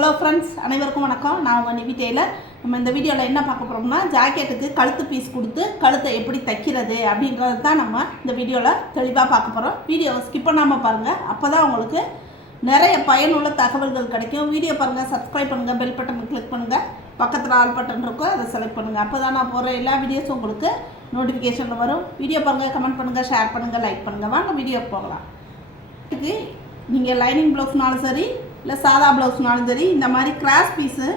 Hello friends அனைவருக்கும் வணக்கம். நான் உங்கள் நிவி டெய்லர். நம்ம இந்த வீடியோவில் என்ன பார்க்க போகிறோம்னா ஜாக்கெட்டுக்கு கழுத்து பீஸ் கொடுத்து கழுத்தை எப்படி தைக்கிறது அப்படின்றது தான் நம்ம இந்த வீடியோவில் தெளிவாக பார்க்க போகிறோம் வீடியோவை ஸ்கிப் பண்ணாமல் பாருங்கள் அப்போ தான் உங்களுக்கு நிறைய பயனுள்ள தகவல்கள் கிடைக்கும். வீடியோ பாருங்கள் சப்ஸ்கிரைப் பண்ணுங்கள் பெல் பட்டன் கிளிக் பண்ணுங்கள் பக்கத்தில் ஆல் பட்டன் இருக்கும் அதை செலக்ட் பண்ணுங்கள் அப்போ தான் நான் போகிற எல்லா வீடியோஸும் உங்களுக்கு நோட்டிஃபிகேஷனில் வரும். வீடியோ பாருங்கள் கமெண்ட் பண்ணுங்கள் ஷேர் பண்ணுங்கள் லைக் பண்ணுங்கள் வாங்க வீடியோ போகலாம். இதுக்கு நீங்கள் லைனிங் ப்ளவுஸ்னாலும் சரி இல்லை சாதா ப்ளவுஸ்னாலும் சரி இந்த மாதிரி கிராஸ் பீஸு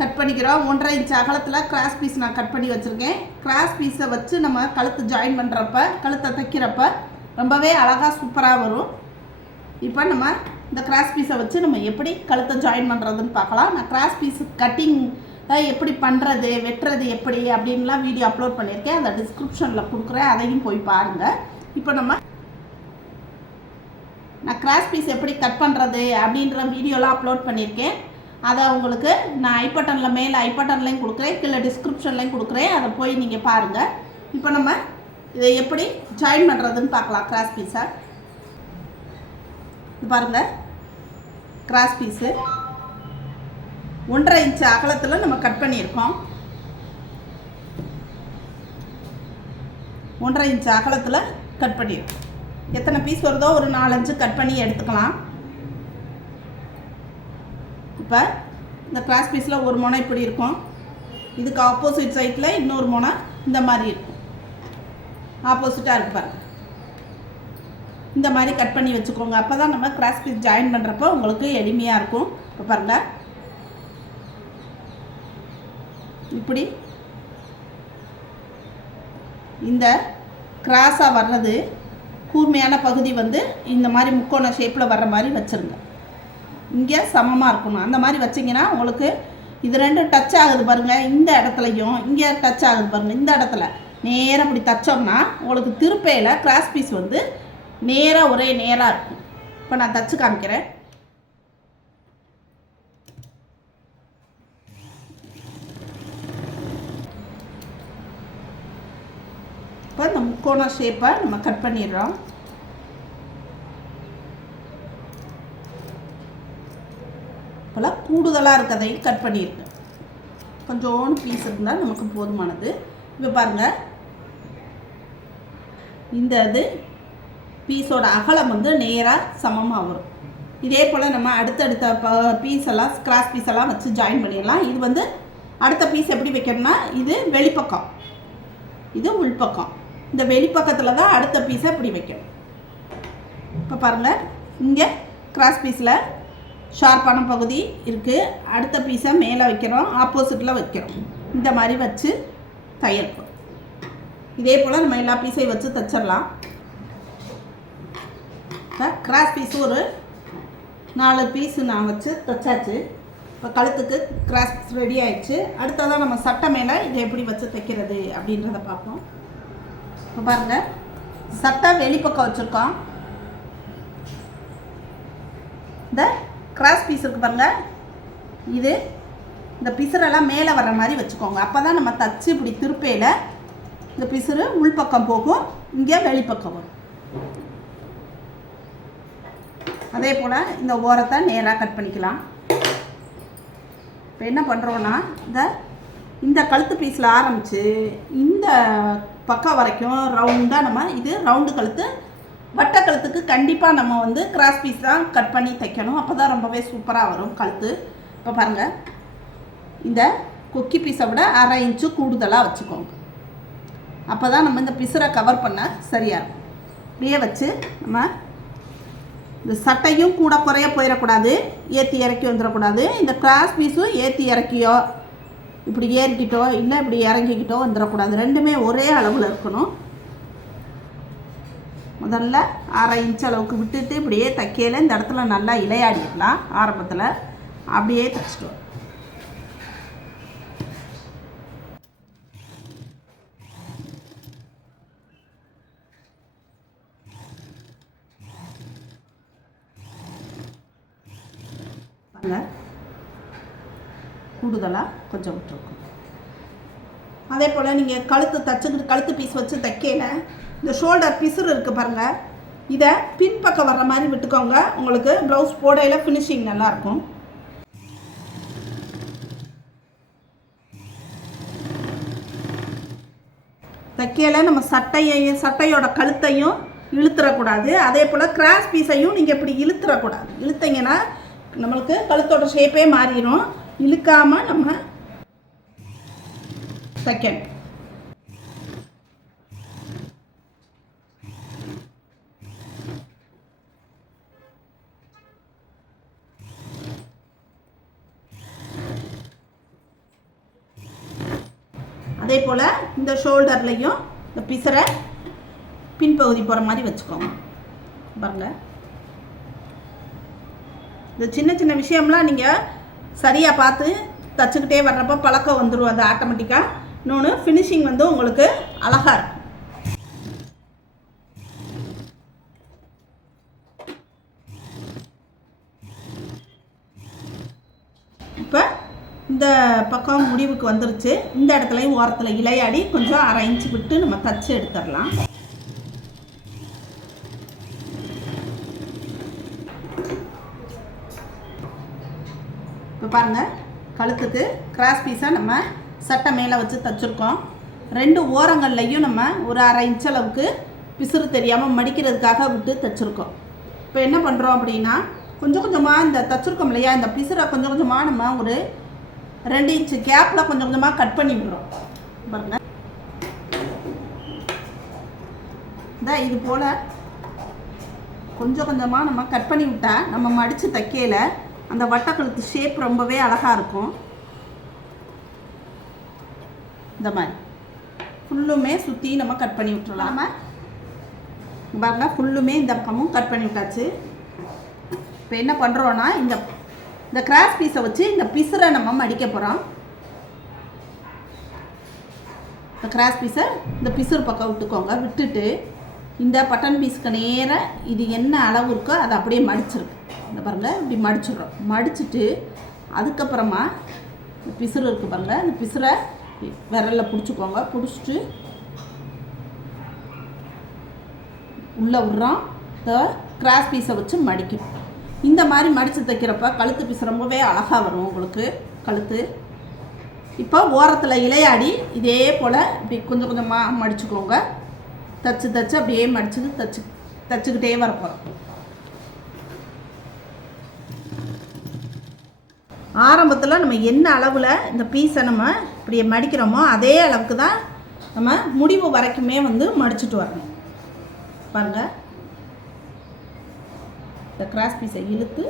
கட் பண்ணிக்கிறோம். ஒன்றரை இன்ச் அகலத்தில் கிராஸ் பீஸ் நான் கட் பண்ணி வச்சுருக்கேன். கிராஸ் பீஸை வச்சு நம்ம கழுத்து ஜாயின் பண்ணுறப்ப கழுத்தை தைக்கிறப்ப ரொம்பவே அழகாக சூப்பராக வரும். இப்போ நம்ம இந்த கிராஸ் பீஸை வச்சு நம்ம எப்படி கழுத்தை ஜாயின் பண்ணுறதுன்னு பார்க்கலாம். நான் கிராஸ் பீஸ் கட்டிங் எப்படி பண்ணுறது வெட்டுறது எப்படி அப்படின்லாம் வீடியோ அப்லோட் பண்ணியிருக்கேன். அந்த டிஸ்கிரிப்ஷனில் கொடுக்குறேன். அதையும் போய் பாருங்கள் இப்போ நம்ம நான் கிராஸ் பீஸ் எப்படி கட் பண்ணுறது அப்படின்ற வீடியோலாம் அப்லோட் பண்ணியிருக்கேன். அதை உங்களுக்கு நான் ஐ மேலே ஐ கொடுக்குறேன் கீழே டிஸ்கிரிப்ஷன்லையும் கொடுக்குறேன். அதை போய் நீங்கள் பாருங்கள் இப்போ நம்ம இதை எப்படி ஜாயின் பண்ணுறதுன்னு பார்க்கலாம் கிராஸ் பீஸை இது பாருங்கள் கிராஸ் பீஸு ஒன்றரை இன்ச்சு அகலத்தில் நம்ம கட் பண்ணியிருக்கோம். ஒன்றரை இன்ச்சு அகலத்தில் கட் பண்ணியிருக்கோம். எத்தனை பீஸ் வருதோ ஒரு நாலஞ்சு கட் பண்ணி எடுத்துக்கலாம். இப்போ இந்த கிளாஸ் பீஸில் ஒரு முனை இப்படி இருக்கும். இதுக்கு ஆப்போசிட் சைட்டில் இன்னொரு முனை இந்த மாதிரி இருக்கும். ஆப்போசிட்டாக இருக்கு பாருங்க. இந்த மாதிரி கட் பண்ணி வச்சுக்கோங்க. அப்போ தான் நம்ம கிராஸ் பீஸ் ஜாயின் பண்ணுறப்போ உங்களுக்கு எளிமையாக இருக்கும். இப்போ பாருங்கள் இப்படி. இந்த கிராஸாக வர்றது கூர்மையான பகுதி வந்து இந்த மாதிரி முக்கோண ஷேப்பில் வர்ற மாதிரி வச்சுருங்க. இங்கே சமமாக இருக்கணும். அந்த மாதிரி வச்சிங்கன்னா உங்களுக்கு இது ரெண்டும் டச் ஆகுது பாருங்கள் இந்த இடத்துலையும் இங்கே டச் ஆகுது பாருங்கள் இந்த இடத்துல நேராக இப்படி தச்சோம்னா உங்களுக்கு திருப்பையில் கிராஸ் பீஸ் வந்து நேராக ஒரே நேராக இருக்கும். இப்போ நான் தச்சு காமிக்கிறேன் இப்போ இந்த முக்கோண ஷேப்பை நம்ம கட் பண்ணிடுறோம். போல் கூடுதலாக இருக்கதையும் கட் பண்ணியிருக்கேன் கொஞ்சோண்டு பீஸ் இருந்தால் நமக்கு போதுமானது. இப்போ பாருங்கள் இந்த இது பீஸோட அகலம் வந்து நேராக சமமாக வரும். இதே போல் நம்ம அடுத்தடுத்த ப பீஸ் எல்லாம் கிராஸ் பீஸ் எல்லாம் வச்சு ஜாயின் பண்ணிடலாம். இது வந்து அடுத்த பீஸ் எப்படி வைக்கணும்னா இது வெளிப்பக்கம். இது உள்பக்கம். இந்த வெளிப்பக்கத்தில் தான் அடுத்த பீஸை இப்படி வைக்கணும். இப்போ பாருங்கள் இங்கே கிராஸ் பீஸில் ஷார்ப்பான பகுதி இருக்குது அடுத்த பீஸை மேலே வைக்கிறோம் ஆப்போசிட்டில் வைக்கிறோம். இந்த மாதிரி வச்சு தையல்போம் இதே போல் நம்ம எல்லா பீஸையும் வச்சு தைச்சிடலாம். இப்போ கிராஸ் பீஸ் ஒரு நாலு பீஸு நான் வச்சு தைச்சாச்சு. இப்போ கழுத்துக்கு கிராஸ் பீஸ் ரெடி ஆயிடுச்சு. அடுத்ததான் நம்ம சட்டை மேலே இதை எப்படி வச்சு தைக்கிறது அப்படின்றத பார்ப்போம். இப்போ பாருங்கள் சட்டை வெளிப்பக்கம் வச்சுருக்கோம். இந்த கிராஸ் பீஸ் இருக்கு பாருங்கள் இது இந்த பிசுரெல்லாம் மேலே வர்ற மாதிரி வச்சுக்கோங்க. அப்போ தான் நம்ம தச்சு இப்படி திருப்பையில் இந்த பிசுறு உள்பக்கம் போகும் இங்கே வெளிப்பக்கம் வரும். அதே போல் இந்த ஓரத்தை நேராக கட் பண்ணிக்கலாம். இப்போ என்ன பண்ணுறோன்னா இந்த இந்த கழுத்து பீஸில் ஆரம்பித்து இந்த பக்கம் வரைக்கும் ரவுண்டாக நம்ம இது ரவுண்டு கழுத்து வட்ட கழுத்துக்கு கண்டிப்பாக நம்ம வந்து கிராஸ் பீஸ் தான் கட் பண்ணி தைக்கணும். அப்போ தான் ரொம்பவே சூப்பராக வரும் கழுத்து. இப்போ பாருங்கள் இந்த கொக்கி பீஸை விட அரை இன்ச்சு கூடுதலாக வச்சுக்கோங்க. அப்போ தான் நம்ம இந்த பிசுரை கவர் பண்ண சரியாக இருக்கும். அப்படியே வச்சு நம்ம இந்த சட்டையும் கூட குறைய போயிடக்கூடாது. ஏற்றி இறக்கி வந்துடக்கூடாது. இந்த கிராஸ் பீஸும் ஏற்றி இறக்கியோ இப்படி ஏறிக்கிட்டோ இல்லை இப்படி இறங்கிக்கிட்டோ வந்துடக்கூடாது. ரெண்டுமே ஒரே அளவில் இருக்கணும். முதல்ல அரை இன்ச் அளவுக்கு விட்டுட்டு இப்படியே தைக்கையில் இந்த இடத்துல நல்லா இலையாடிக்கலாம் ஆரம்பத்தில். அப்படியே தைச்சிட்டு கூடுதலாக கொஞ்சம் விட்டுருக்கும் அதே போல் நீங்கள் கழுத்து தச்சுக்கிட்டு கழுத்து பீஸ் வச்சு தைக்கையில் இந்த ஷோல்டர் பிசுறு இருக்குது பாருங்கள் இதை பின்பக்கம் வர்ற மாதிரி விட்டுக்கோங்க. உங்களுக்கு ப்ளவுஸ் போடையில் ஃபினிஷிங் நல்லாயிருக்கும் தைக்கையில் நம்ம சட்டையையும் சட்டையோட கழுத்தையும் இழுத்துறக்கூடாது. அதே போல் கிராஸ் பீஸையும் நீங்கள் இப்படி இழுத்துறக்கூடாது. இழுத்தீங்கன்னா நம்மளுக்கு கழுத்தோட ஷேப்பே மாறிடும் இழுக்காமல் நம்ம செகண்ட் அதே போல் இந்த ஷோல்டர்லையும் இந்த பிசரை பின்பகுதி போகிற மாதிரி வச்சுக்கோங்க. பாருங்க. இந்த சின்ன சின்ன விஷயம்லாம் நீங்கள் சரியாக பார்த்து தச்சுக்கிட்டே வர்றப்போ பழக்கம் வந்துடும் அது ஆட்டோமேட்டிக்காக இன்னொன்று ஃபினிஷிங் வந்து உங்களுக்கு அழகாக இருக்கும். இப்போ இந்த பக்கம் முடிவுக்கு வந்துருச்சு. இந்த இடத்துலையும் ஓரத்தில் இலையாடி கொஞ்சம் அரை இன்ச்சு விட்டு நம்ம தச்சு எடுத்துடலாம். இப்போ பாருங்கள் கழுத்துக்கு கிராஸ் பீஸாக நம்ம சட்டை மேலே வச்சு தைச்சிருக்கோம். ரெண்டு ஓரங்கள்லையும் நம்ம ஒரு அரை இன்ச் அளவுக்கு பிசுறு தெரியாமல் மடிக்கிறதுக்காக விட்டு தைச்சிருக்கோம். இப்போ என்ன பண்ணுறோம் அப்படின்னா கொஞ்சம் கொஞ்சமாக இந்த தைச்சிருக்கோம் இல்லையா இந்த பிசுரை கொஞ்சம் கொஞ்சமாக நம்ம ஒரு ரெண்டு இன்ச்சு கேப்பில் கொஞ்சம் கொஞ்சமாக கட் பண்ணி விடுறோம். பாருங்க. இந்த இது போல் கொஞ்சம் கொஞ்சமாக நம்ம கட் பண்ணி விட்டால் நம்ம மடித்து தைக்கையில் அந்த வட்டக்கழுத்து ஷேப் ரொம்பவே அழகாக இருக்கும். இந்த மாதிரி. ஃபுல்லுமே சுற்றி நம்ம கட் பண்ணி விட்டுறலாம். நம்ம பாருங்க ஃபுல்லுமே இந்த பக்கமும் கட் பண்ணி விட்டாச்சு. இப்போ என்ன பண்ணுறோன்னா இந்த இந்த கிராஸ் பீஸை வச்சு இந்த பிசுரை நம்ம மடிக்க போகிறோம் இந்த கிராஸ் பீஸை இந்த பிசுறு பக்கம் விட்டுக்கோங்க. விட்டுட்டு இந்த பட்டன் பீஸ்க்கு நேராக இது என்ன அளவு இருக்கோ அதை அப்படியே மடிச்சிருக்கு இந்த பாருங்கள் இப்படி மடிச்சிடுறோம். மடிச்சிட்டு அதுக்கப்புறமா இந்த பிசுறு இருக்குது பாருங்கள் இந்த பிசுரை விரலில் பிடிச்சிக்கோங்க. பிடிச்சிட்டு உள்ளே விட்றோம் த கிராஸ் பீஸை வச்சு மடிக்கும். இந்த மாதிரி மடித்து தைக்கிறப்ப கழுத்து பீஸ் ரொம்பவே அழகாக வரும் உங்களுக்கு. கழுத்து. இப்போ ஓரத்தில் இலையாடி இதே போல் இப்படி கொஞ்சம் கொஞ்சமாக மடிச்சுக்கோங்க. தச்சு தச்சு அப்படியே மடிச்சுட்டு தச்சு தச்சுக்கிட்டே வரப்போகிறோம் ஆரம்பத்தில் நம்ம என்ன அளவில் இந்த பீஸை நம்ம அப்படி மடிக்கிறோமோ அதே அளவுக்கு தான் நம்ம முடிவு வரைக்குமே வந்து மடிச்சுட்டு வரணும். பாருங்கள் இந்த கிராஸ் பீஸை இழுத்து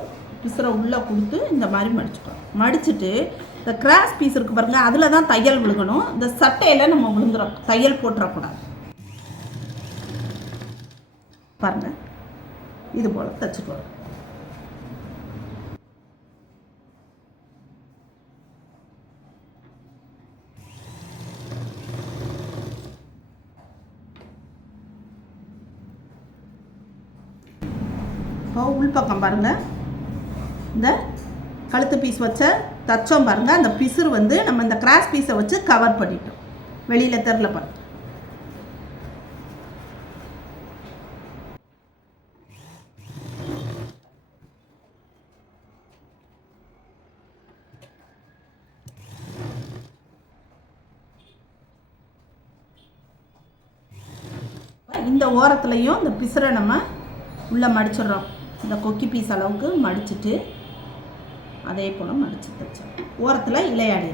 பிசுரை உள்ளே கொடுத்து இந்த மாதிரி மடிச்சுக்கணும் மடிச்சுட்டு இந்த கிராஸ் பீஸ் இருக்குது பாருங்கள் அதில் தான் தையல் விழுகணும். இந்த சட்டையில் நம்ம விழுந்துடும் தையல் போட்டுறக்கூடாது. பாருங்கள் இது போல் தைச்சிட்டு வரும் இப்போ உள்பக்கம் பாருங்கள் இந்த கழுத்து பீஸ் வச்ச தச்சோம் பாருங்கள் அந்த பிசுறு வந்து நம்ம இந்த கிராஸ் பீஸை வச்சு கவர் பண்ணிட்டோம். வெளியில் தெரில பாருங்க இந்த ஓரத்துலையும் இந்த பிசுரை நம்ம உள்ளே மடிச்சிடுறோம். இந்த கொக்கி பீஸ் அளவுக்கு மடிச்சுட்டு அதே போல் மடித்து தைச்சோம் ஓரத்தில் இலையாடி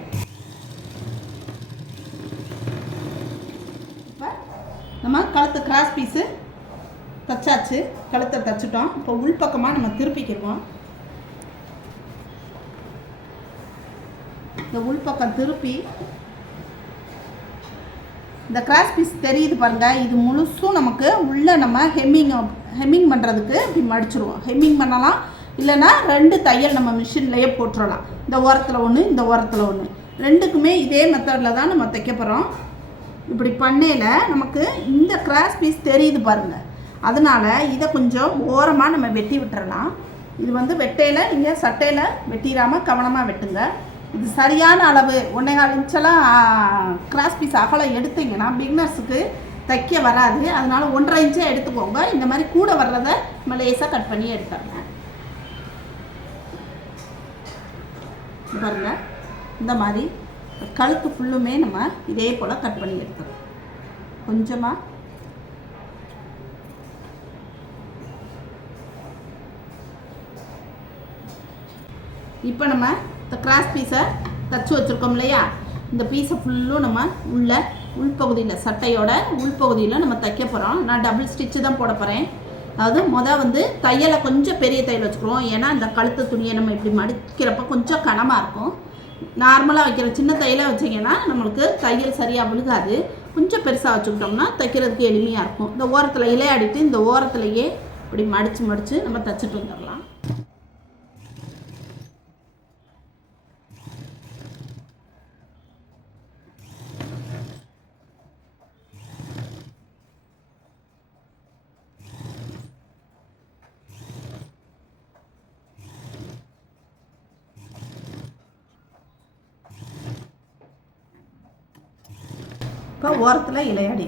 இப்போ நம்ம கழுத்து கிராஸ் பீஸு தைச்சாச்சு. கழுத்தை தைச்சிட்டோம். இப்போ உள்பக்கமாக நம்ம திருப்பிக்கிடுவோம். இந்த உள்பக்கம் திருப்பி இந்த கிராஸ் பீஸ் தெரியுது பாருங்கள் இது முழுசும் நமக்கு உள்ளே நம்ம ஹெம்மிங்கை ஹெம்மிங் பண்ணுறதுக்கு இப்படி மடிச்சிருவோம். ஹெம்மிங் பண்ணலாம். இல்லைன்னா ரெண்டு தையல் நம்ம மிஷின்லேயே போட்டுடலாம் இந்த ஓரத்தில் ஒன்று இந்த ஓரத்தில் ஒன்று ரெண்டுக்குமே இதே மெத்தடில் தான் நம்ம தைக்க போகிறோம் இப்படி பண்ணையில் நமக்கு இந்த கிராஸ் பீஸ் தெரியுது பாருங்கள் அதனால் இதை கொஞ்சம் ஓரமாக நம்ம வெட்டி விட்டுறலாம். இது வந்து வெட்டையில் நீங்கள் சட்டையில் வெட்டிடாமல் கவனமாக வெட்டுங்க. இது சரியான அளவு ஒன்றே கால் இன்ச்செல்லாம் கிராஸ் பீஸ் அகலம் எடுத்தீங்கன்னா பிகினர்ஸுக்கு தைக்க வராது. அதனால் ஒன்றரை இன்ச்சே எடுத்துக்கோங்க. இந்த மாதிரி கூட வர்றதை நம்ம லேசாக கட் பண்ணி எடுத்துடலாம். பாருங்க. இந்த மாதிரி கழுத்து ஃபுல்லுமே நம்ம இதே போல் கட் பண்ணி எடுத்துக்கிறோம் கொஞ்சமாக இப்போ நம்ம இந்த கிராஸ் பீஸை தச்சு வச்சுருக்கோம் இல்லையா? இந்த பீஸை ஃபுல்லும் நம்ம உள்ளே உள்பகுதியில் சட்டையோட உள்பகுதியில் நம்ம தைக்க போகிறோம் நான் டபுள் ஸ்டிச்சு தான் போட போகிறேன் அதாவது மொதல் வந்து தையலை கொஞ்சம் பெரிய தையல் வச்சுக்கிறோம் ஏன்னா இந்த கழுத்து துணியை நம்ம இப்படி மடிக்கிறப்ப கொஞ்சம் கனமாக இருக்கும். நார்மலாக வைக்கிற சின்ன தையலை வச்சிங்கன்னா நம்மளுக்கு தையல் சரியாக விழுகாது. கொஞ்சம் பெருசாக வச்சுக்கிட்டோம்னா தைக்கிறதுக்கு எளிமையாக இருக்கும். இந்த ஓரத்தில் இலையாடிட்டு இந்த ஓரத்துலையே இப்படி மடித்து மடித்து நம்ம தைச்சிட்டு வந்துடலாம். இப்போ ஓரத்தில் இலையாடி.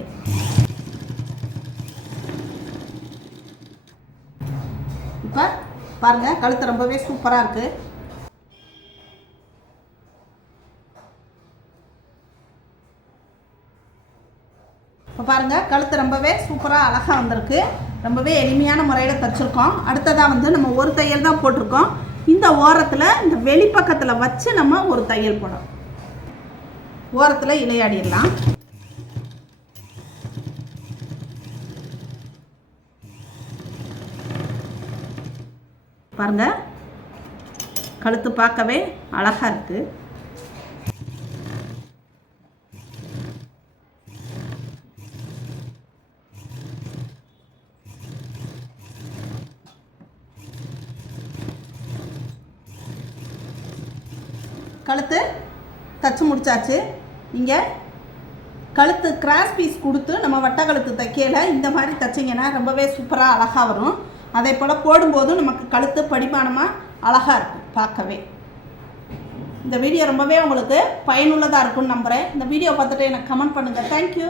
இப்போ பாருங்கள் கழுத்து ரொம்பவே சூப்பராக இருக்குது இப்போ பாருங்கள் கழுத்து ரொம்பவே சூப்பராக அழகாக வந்திருக்கு. ரொம்பவே எளிமையான முறையில் தைச்சிருக்கோம். அடுத்ததாக வந்து நம்ம ஒரு தையல் தான் போட்டிருக்கோம். இந்த ஓரத்தில் இந்த வெளிப்பக்கத்தில் வச்சு நம்ம ஒரு தையல் போடணும் ஓரத்தில் இலையாடிடலாம். பாருங்கள் கழுத்து பார்க்கவே அழகாக இருக்குது கழுத்து தச்சு முடிச்சாச்சு. இங்கே கழுத்து கிராஸ் பீஸ் கொடுத்து நம்ம வட்ட கழுத்து தைக்கையில் இந்த மாதிரி தைச்சிங்கன்னா ரொம்பவே சூப்பராக அழகாக வரும். அதே போல் போடும்போதும் நமக்கு கழுத்து படிமானமாக அழகாக இருக்கும் பார்க்கவே. இந்த வீடியோ ரொம்பவே உங்களுக்கு பயனுள்ளதாக இருக்கும்னு நம்புகிறேன் இந்த வீடியோ பார்த்துட்டு எனக்கு கமெண்ட் பண்ணுங்கள் தேங்க்யூ